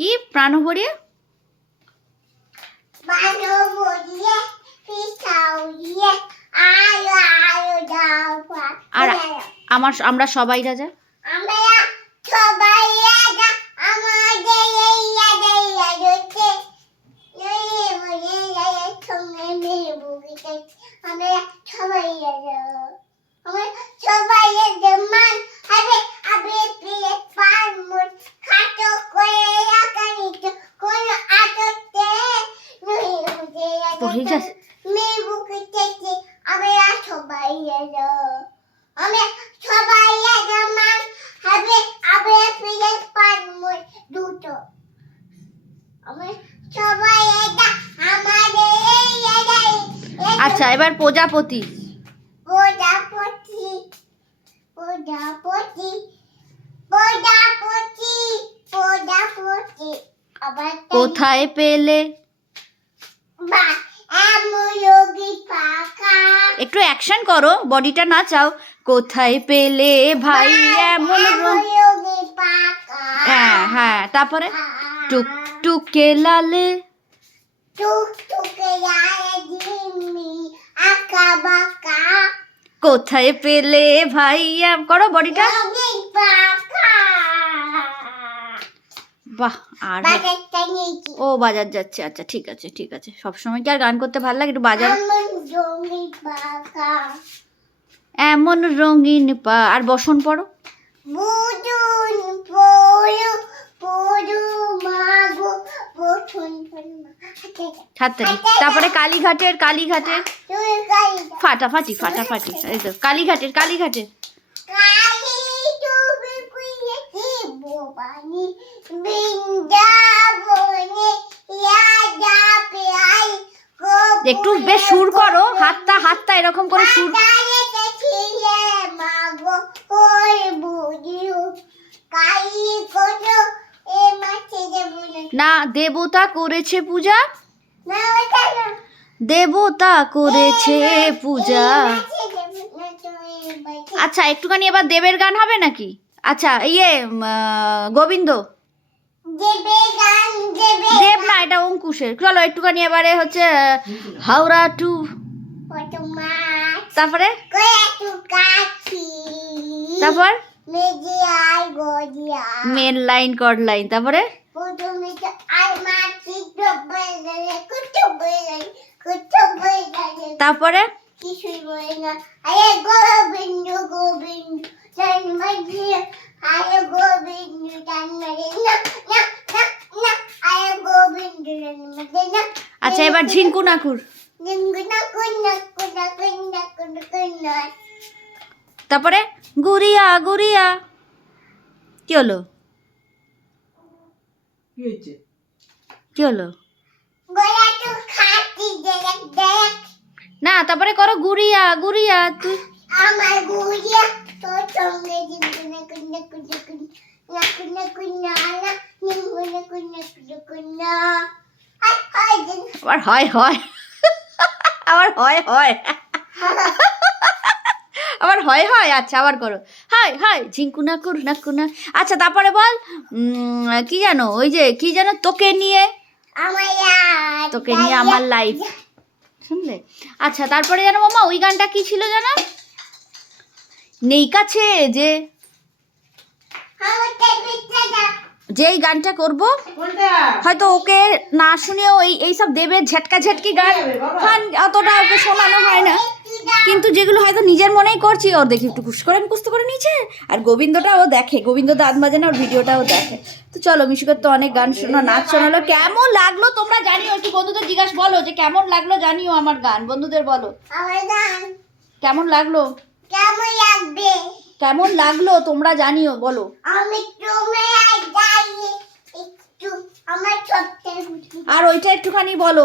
কি প্রাণ ভরিয়ে? আর আমরা সবাই রাজা। আচ্ছা, এবার প্রজাপতি। কোথায় পেলে? একটু অ্যাকশন করো, বডিটা নাচাও। কোথায় পেলে ভাই এমন? হ্যাঁ হ্যাঁ, তারপরে টুকটুকে লালে। কোথায় পেলে ভাই? করো বডিটা। বাহ। আর ও বাজার যাচ্ছে। আচ্ছা ঠিক আছে ঠিক আছে, সবসময় কি আর গান করতে ভালো লাগে? একটু বাজার। এমন রঙিন পা। আর বসন পড়ো। তারপরে কালীঘাটের ফাটাফাটি। এই তো কালীঘাটের একটু বেশ সুর করো, হাতটা এরকম করে সুর। না, দেবতা করেছে পূজা। আচ্ছা, একটুখানি এবার দেবের গান হবে নাকি? আচ্ছা, গোবিন্দ। দেব না, এটা অঙ্কুশের। চলো একটুখানি এবারে হচ্ছে হাওড়া টু। তারপরে মেন লাইন, কর্ড লাইন। তারপরে আচ্ছা, এবার ঝিনকু নাকুর। তারপরে গুড়িয়া। কি হলো? না, তারপরে করো গুড়িয়া। তুই আবার হয়। আচ্ছা, আবার করো। হাই ঝিঙ্কু নাকুর। আচ্ছা, তারপরে বল কি জানো, ওই যে কি জানো, তোকে নিয়ে আমার লাইফ। শুনলে? আচ্ছা, তারপরে জানো মামা ওই গানটা কি ছিল জানো? নেই কাছে যেই গানটা করব, হয়তো ওকে না শুনেও এইসব দেবের ঝেটকি গান অতটা ওকে শোনানো হয় না, কিন্তু যেগুলো হয়তো নিজের মনেই করছি, ওর দেখি একটু মুখস্থ করে নিয়েছে। আর গোবিন্দটা ও দেখে, গোবিন্দ দাঁত মাজে না, ওর ভিডিওটাও দেখে। তো চলো, মিশুকের তো অনেক গান নাচ শোনালো। কেমন লাগলো তোমরা জানিও, একটু বন্ধুদের জিজ্ঞাসা বলো যে কেমন লাগলো, জানিও আমার গান। বন্ধুদের বলো কেমন লাগলো, কেমন লাগলো তোমরা জানিও, বলো। আর ওইটা একটুখানি বলো।